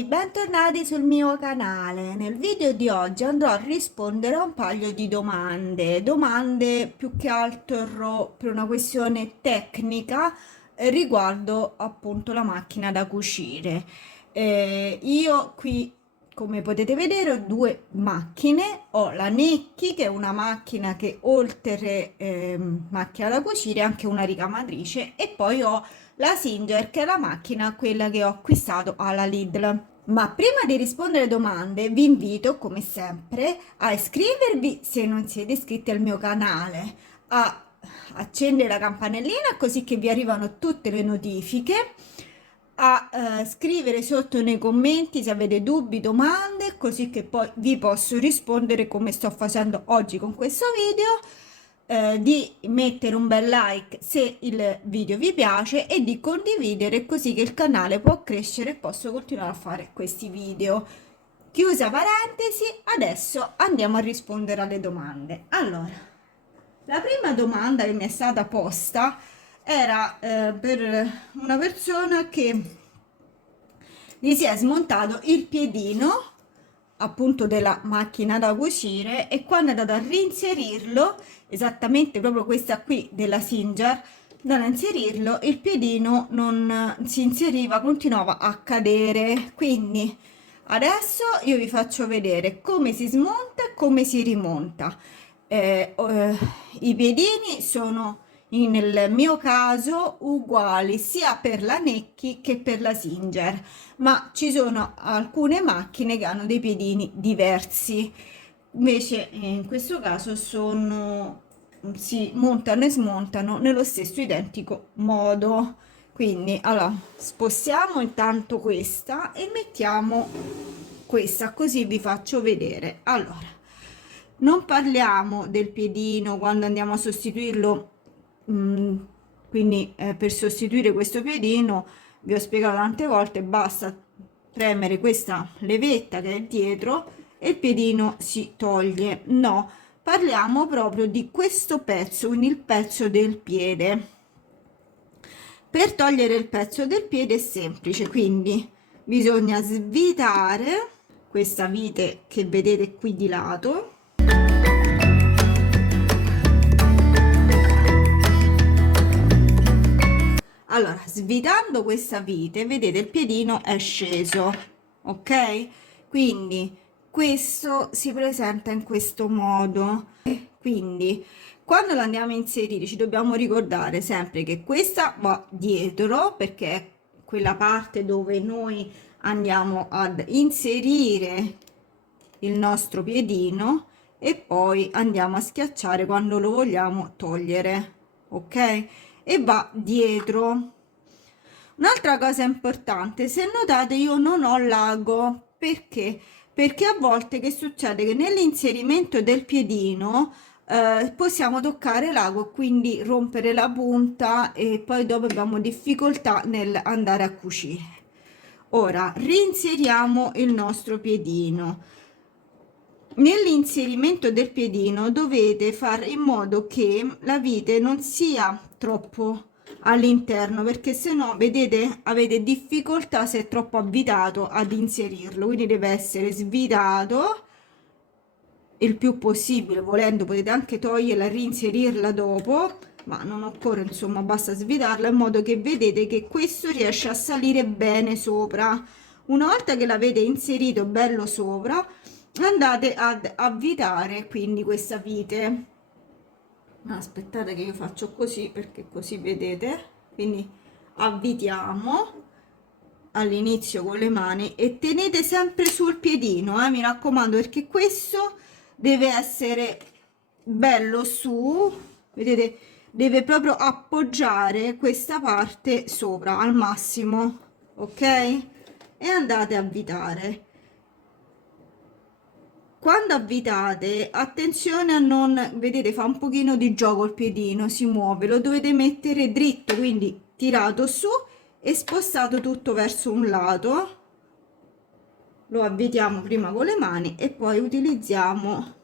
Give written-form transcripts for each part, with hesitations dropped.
ragazzi, bentornati sul mio canale. Nel video di oggi andrò a rispondere a un paio di domande più che altro per una questione tecnica riguardo appunto la macchina da cucire. Io qui, come potete vedere, ho due macchine. Ho la Necchi, che è una macchina che oltre macchina da cucire è anche una ricamatrice, e poi ho la Singer, che è la macchina quella che ho acquistato alla Lidl. Ma prima di rispondere alle domande vi invito come sempre a iscrivervi se non siete iscritti al mio canale, a accendere la campanellina così che vi arrivano tutte le notifiche, a scrivere sotto nei commenti se avete dubbi, domande, così che poi vi posso rispondere come sto facendo oggi con questo video, di mettere un bel like se il video vi piace e di condividere così che il canale può crescere e posso continuare a fare questi video. Chiusa parentesi, adesso andiamo a rispondere alle domande. Allora, la prima domanda che mi è stata posta era per una persona che gli si è smontato il piedino appunto della macchina da cucire, e quando è andato a reinserirlo, esattamente proprio questa qui della Singer, da inserirlo il piedino non si inseriva, continuava a cadere. Quindi adesso io vi faccio vedere come si smonta e come si rimonta. I piedini sono nel mio caso uguali sia per la Necchi che per la Singer, ma ci sono alcune macchine che hanno dei piedini diversi. Invece in questo caso si montano e smontano nello stesso identico modo. Quindi allora spostiamo intanto questa e mettiamo questa, così vi faccio vedere. Allora, non parliamo del piedino quando andiamo a sostituirlo. Quindi per sostituire questo piedino, vi ho spiegato tante volte, basta premere questa levetta che è dietro e il piedino si toglie. No, parliamo proprio di questo pezzo, quindi il pezzo del piede. Per togliere il pezzo del piede è semplice, quindi bisogna svitare questa vite che vedete qui di lato. Allora, svitando questa vite, vedete il piedino è sceso, ok? Quindi questo si presenta in questo modo. Quindi quando lo andiamo a inserire ci dobbiamo ricordare sempre che questa va dietro, perché è quella parte dove noi andiamo ad inserire il nostro piedino, e poi andiamo a schiacciare quando lo vogliamo togliere, ok? E va dietro. Un'altra cosa importante, se notate io non ho l'ago, perché a volte che succede che nell'inserimento del piedino possiamo toccare l'ago, quindi rompere la punta, e poi dopo abbiamo difficoltà nel andare a cucire. Ora reinseriamo il nostro piedino. Nell'inserimento del piedino dovete fare in modo che la vite non sia troppo all'interno, perché se no vedete avete difficoltà, se è troppo avvitato, ad inserirlo. Quindi deve essere svitato il più possibile. Volendo potete anche toglierla e reinserirla dopo, ma non occorre, insomma, basta svitarla in modo che vedete che questo riesce a salire bene sopra. Una volta che l'avete inserito bello sopra, andate ad avvitare quindi questa vite. Aspettate che io faccio così, perché così vedete. Quindi avvitiamo all'inizio con le mani e tenete sempre sul piedino, mi raccomando, perché questo deve essere bello su, vedete, deve proprio appoggiare questa parte sopra al massimo, ok? E andate a avvitare. Quando avvitate, attenzione a non, vedete, fa un pochino di gioco il piedino, si muove, lo dovete mettere dritto, quindi tirato su e spostato tutto verso un lato. Lo avvitiamo prima con le mani e poi utilizziamo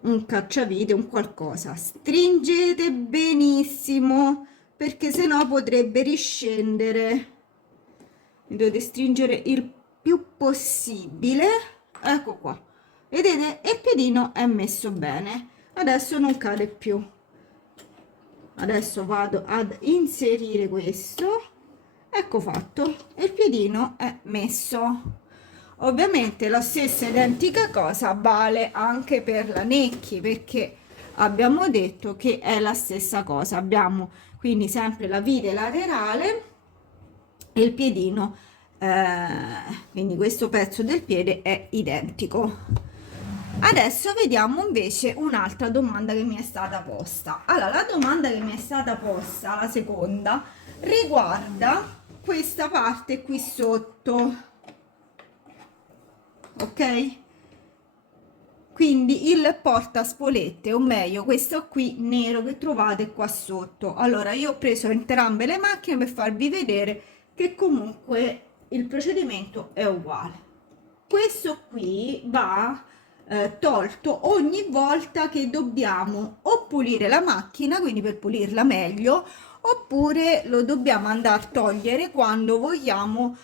un cacciavite, un qualcosa. Stringete benissimo, perché sennò potrebbe riscendere. mi dovete stringere il più possibile, ecco qua, vedete, e il piedino è messo bene, adesso non cade più. Adesso vado ad inserire questo, ecco fatto, e il piedino è messo. Ovviamente la stessa identica cosa vale anche per la Necchi, perché abbiamo detto che è la stessa cosa, abbiamo quindi sempre la vite laterale e il piedino, quindi questo pezzo del piede è identico. Adesso vediamo invece un'altra domanda che mi è stata posta. Allora, la domanda che mi è stata posta, la seconda, riguarda questa parte qui sotto, ok? Quindi il portaspolette, o meglio questo qui nero che trovate qua sotto. Allora, io ho preso entrambe le macchine per farvi vedere che comunque il procedimento è uguale. Questo qui va tolto ogni volta che dobbiamo o pulire la macchina, quindi per pulirla meglio, oppure lo dobbiamo andare a togliere quando vogliamo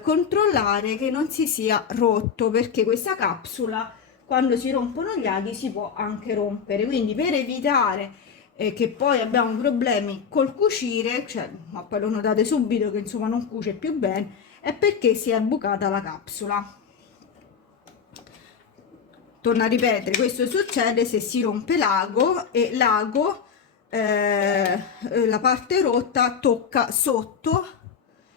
controllare che non si sia rotto, perché questa capsula quando si rompono gli aghi si può anche rompere, quindi per evitare che poi abbiamo problemi col cucire, cioè, ma poi lo notate subito che insomma non cuce più bene, è perché si è bucata la capsula. Torno a ripetere, questo succede se si rompe l'ago e l'ago, la parte rotta tocca sotto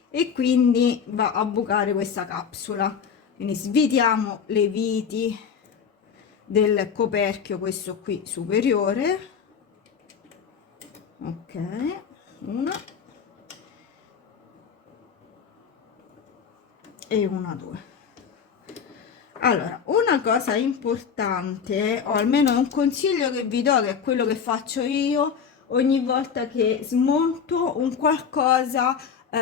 e quindi va a bucare questa capsula. Quindi svitiamo le viti del coperchio, questo qui superiore, ok, una e una, due. Allora, una cosa importante, o almeno un consiglio che vi do, che è quello che faccio io ogni volta che smonto un qualcosa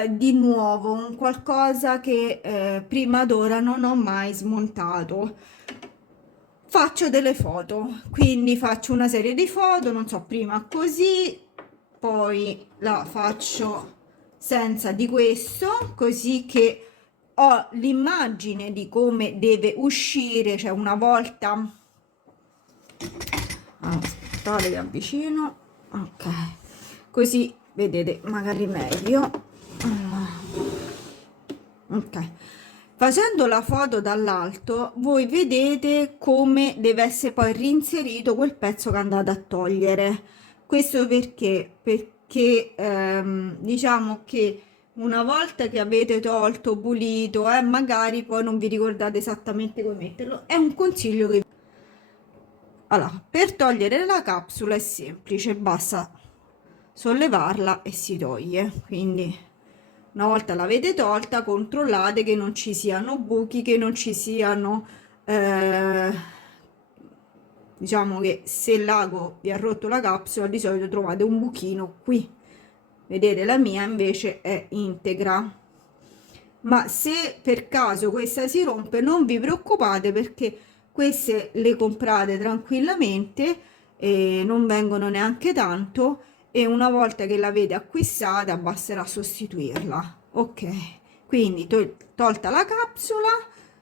di nuovo, un qualcosa che prima d'ora non ho mai smontato. Faccio delle foto, quindi faccio una serie di foto, non so, prima così, poi la faccio senza di questo, così che ho l'immagine di come deve uscire, cioè una volta, aspettate che avvicino, ok, così vedete magari meglio, ok. Facendo la foto dall'alto voi vedete come deve essere poi reinserito quel pezzo che andate a togliere. Questo perché? Perché diciamo che una volta che avete tolto, pulito, magari poi non vi ricordate esattamente come metterlo. È un consiglio che... Allora, per togliere la capsula è semplice, basta sollevarla e si toglie. Quindi una volta l'avete tolta, controllate che non ci siano buchi, che non ci siano, diciamo che se l'ago vi ha rotto la capsula, di solito trovate un buchino qui. Vedete, la mia invece è integra. Ma se per caso questa si rompe, non vi preoccupate, perché queste le comprate tranquillamente e non vengono neanche tanto, e una volta che l'avete acquistata basterà sostituirla. Ok, quindi tolta la capsula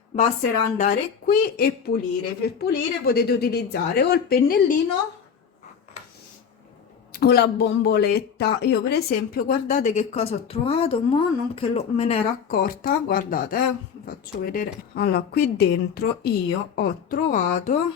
basterà andare qui e pulire. Per pulire potete utilizzare o il pennellino o la bomboletta. Io per esempio, guardate che cosa ho trovato, mo non che me ne ero accorta, guardate, vi faccio vedere. Allora, qui dentro io ho trovato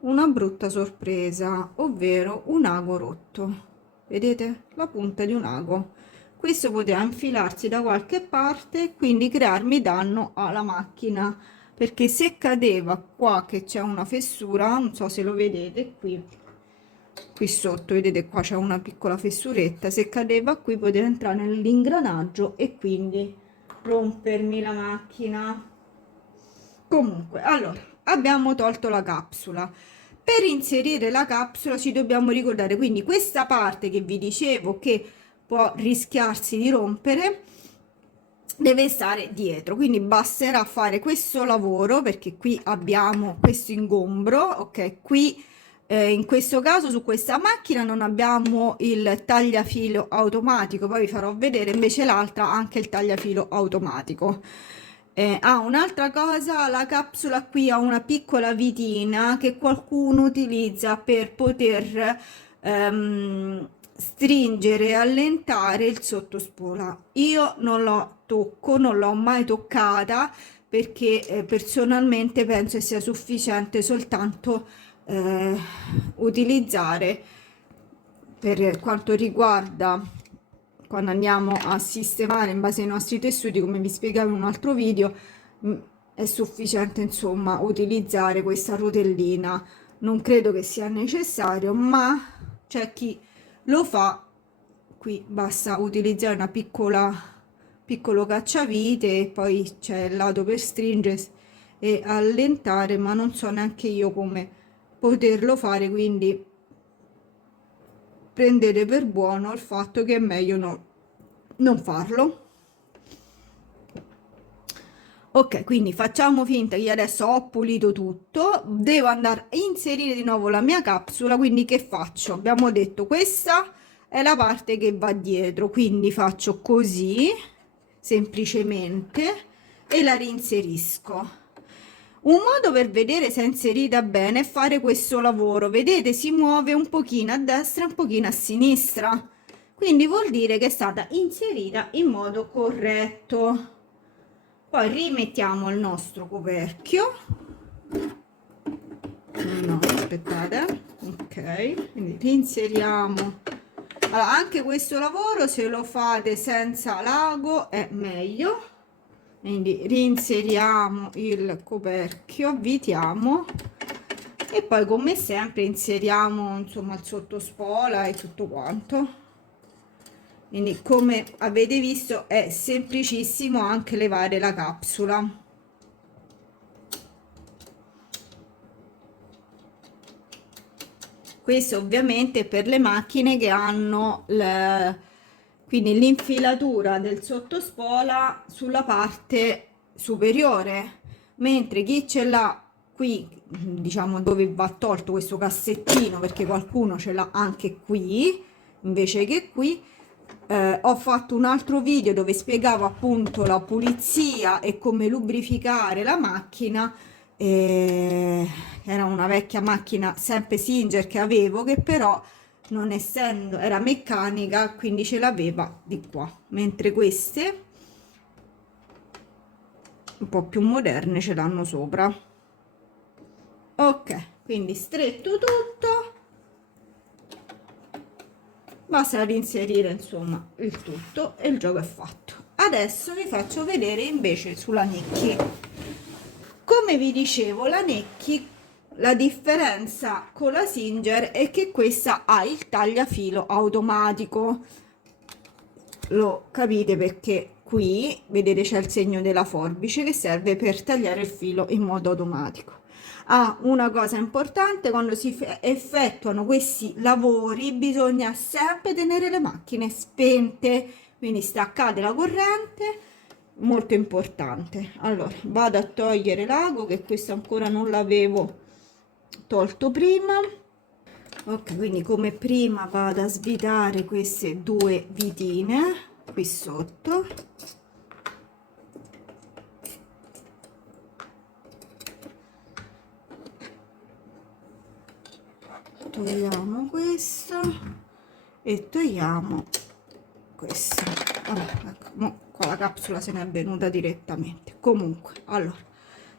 una brutta sorpresa, ovvero un ago rotto. Vedete? La punta di un ago. Questo poteva infilarsi da qualche parte, quindi crearmi danno alla macchina, perché se cadeva qua, che c'è una fessura, non so se lo vedete qui sotto, vedete qua c'è una piccola fessuretta, se cadeva qui poteva entrare nell'ingranaggio e quindi rompermi la macchina. Comunque, allora, abbiamo tolto la capsula. Per inserire la capsula ci dobbiamo ricordare quindi questa parte che vi dicevo che può rischiarsi di rompere, deve stare dietro, quindi basterà fare questo lavoro, perché qui abbiamo questo ingombro, ok, qui In questo caso su questa macchina non abbiamo il tagliafilo automatico, poi vi farò vedere, invece l'altra ha anche il tagliafilo automatico. Un'altra cosa, la capsula qui ha una piccola vitina che qualcuno utilizza per poter stringere e allentare il sottospola. Io non lo tocco, non l'ho mai toccata perché personalmente penso che sia sufficiente soltanto utilizzare, per quanto riguarda quando andiamo a sistemare in base ai nostri tessuti, come vi spiegavo in un altro video, è sufficiente insomma utilizzare questa rotellina. Non credo che sia necessario, ma c'è chi lo fa. Qui basta utilizzare una piccolo cacciavite e poi c'è il lato per stringere e allentare, ma non so neanche io come poterlo fare, quindi prendete per buono il fatto che è meglio non farlo. Ok, quindi facciamo finta che io adesso ho pulito tutto, devo andare a inserire di nuovo la mia capsula, quindi che faccio? Abbiamo detto questa è la parte che va dietro, quindi faccio così semplicemente e la reinserisco. Un modo per vedere se è inserita bene è fare questo lavoro, vedete, si muove un pochino a destra e un pochino a sinistra, quindi vuol dire che è stata inserita in modo corretto. Poi rimettiamo il nostro coperchio. No, aspettate, ok, quindi reinseriamo. Allora, anche questo lavoro se lo fate senza l'ago è meglio, quindi reinseriamo il coperchio, avvitiamo e poi come sempre inseriamo insomma il sottospola e tutto quanto. Quindi come avete visto è semplicissimo anche levare la capsula. Questo ovviamente per le macchine che hanno quindi l'infilatura del sottospola sulla parte superiore, mentre chi ce l'ha qui, diciamo dove va tolto questo cassettino, perché qualcuno ce l'ha anche qui invece che qui, ho fatto un altro video dove spiegavo appunto la pulizia e come lubrificare la macchina. Era una vecchia macchina sempre Singer che avevo, che però non essendo era meccanica quindi ce l'aveva di qua, mentre queste un po' più moderne ce l'hanno sopra. Ok, quindi stretto tutto, basta reinserire insomma il tutto e il gioco è fatto. Adesso vi faccio vedere invece sulla Necchi. Come vi dicevo, la Necchi, la differenza con la Singer è che questa ha il tagliafilo automatico. Lo capite perché qui vedete c'è il segno della forbice che serve per tagliare il filo in modo automatico. Una cosa importante: quando si effettuano questi lavori bisogna sempre tenere le macchine spente, quindi staccate la corrente, molto importante. Allora vado a togliere l'ago, che questo ancora non l'avevo tolto prima. Ok, quindi come prima vado a svitare queste due vitine qui sotto. Togliamo questo e togliamo questo. Allora, ecco, qua la capsula se n'è venuta direttamente. Comunque, allora,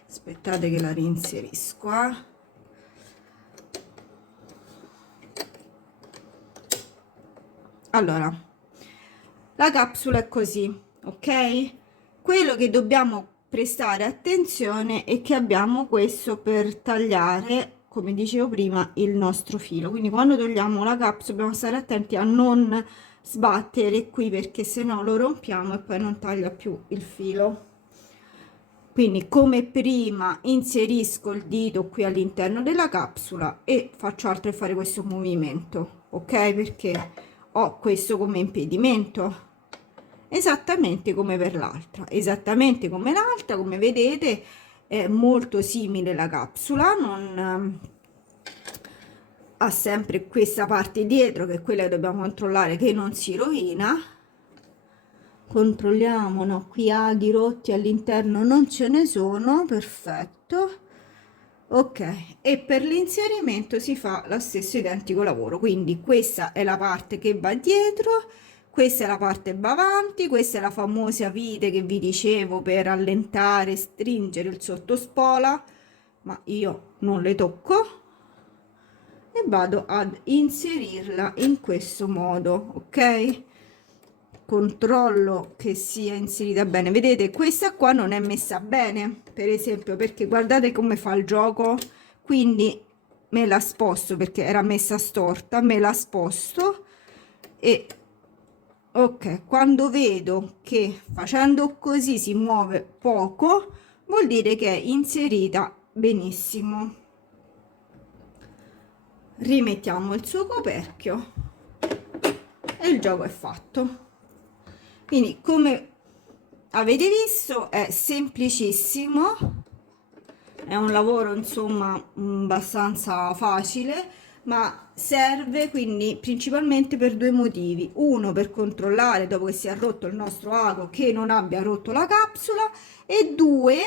aspettate che la reinserisco. Allora, la capsula è così, ok? Quello che dobbiamo prestare attenzione è che abbiamo questo per tagliare, come dicevo prima, il nostro filo. Quindi quando togliamo la capsula dobbiamo stare attenti a non sbattere qui, perché se no lo rompiamo e poi non taglia più il filo. Quindi come prima inserisco il dito qui all'interno della capsula e faccio altro che fare questo movimento, ok? Perché ho questo come impedimento, esattamente come per l'altra, esattamente come l'altra. Come vedete è molto simile la capsula, ha sempre questa parte dietro, che è quella che dobbiamo controllare che non si rovina. Controlliamo, no, qui aghi rotti all'interno non ce ne sono, perfetto. Ok, e per l'inserimento si fa lo stesso identico lavoro, quindi questa è la parte che va dietro, questa è la parte che va avanti, questa è la famosa vite che vi dicevo per allentare e stringere il sottospola, ma io non le tocco e vado ad inserirla in questo modo, ok? Controllo che sia inserita bene. Vedete, questa qua non è messa bene, per esempio, perché guardate come fa il gioco. Quindi me la sposto perché era messa storta, me la sposto e ok, quando vedo che facendo così si muove poco, vuol dire che è inserita benissimo. Rimettiamo il suo coperchio e il gioco è fatto. Quindi, come avete visto, è semplicissimo, è un lavoro insomma abbastanza facile, ma serve quindi principalmente per due motivi: uno, per controllare dopo che si è rotto il nostro ago che non abbia rotto la capsula, e due,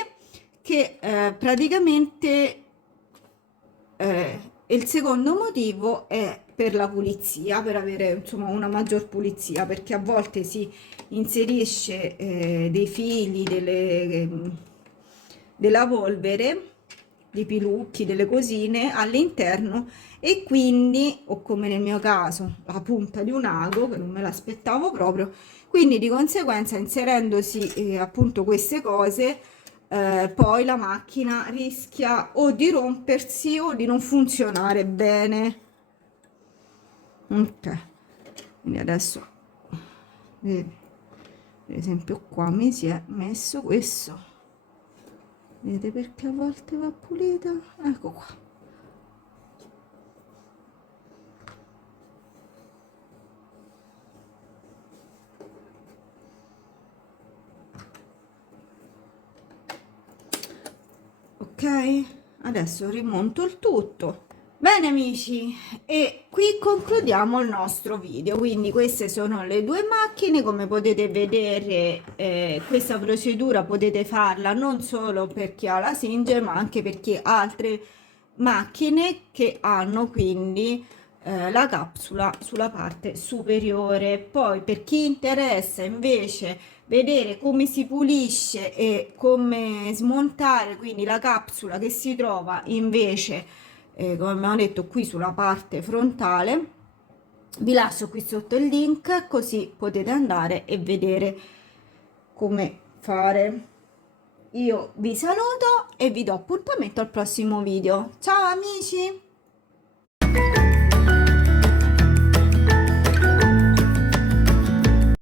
che praticamente il secondo motivo è per la pulizia, per avere insomma una maggior pulizia, perché a volte si inserisce dei fili, della polvere, dei pilucchi, delle cosine all'interno, e quindi, o come nel mio caso, la punta di un ago, che non me l'aspettavo proprio, quindi di conseguenza inserendosi appunto queste cose, poi la macchina rischia o di rompersi o di non funzionare bene. Ok, quindi adesso per esempio qua mi si è messo questo, vedete, perché a volte va pulita, ecco qua. Ok, adesso rimonto il tutto. Bene amici, e qui concludiamo il nostro video. Quindi queste sono le due macchine. Come potete vedere, questa procedura potete farla non solo per chi ha la Singer, ma anche per chi ha altre macchine che hanno quindi la capsula sulla parte superiore. Poi per chi interessa invece vedere come si pulisce e come smontare quindi la capsula che si trova invece, come abbiamo detto, qui sulla parte frontale, vi lascio qui sotto il link, così potete andare e vedere come fare. Io vi saluto e vi do appuntamento al prossimo video. Ciao amici!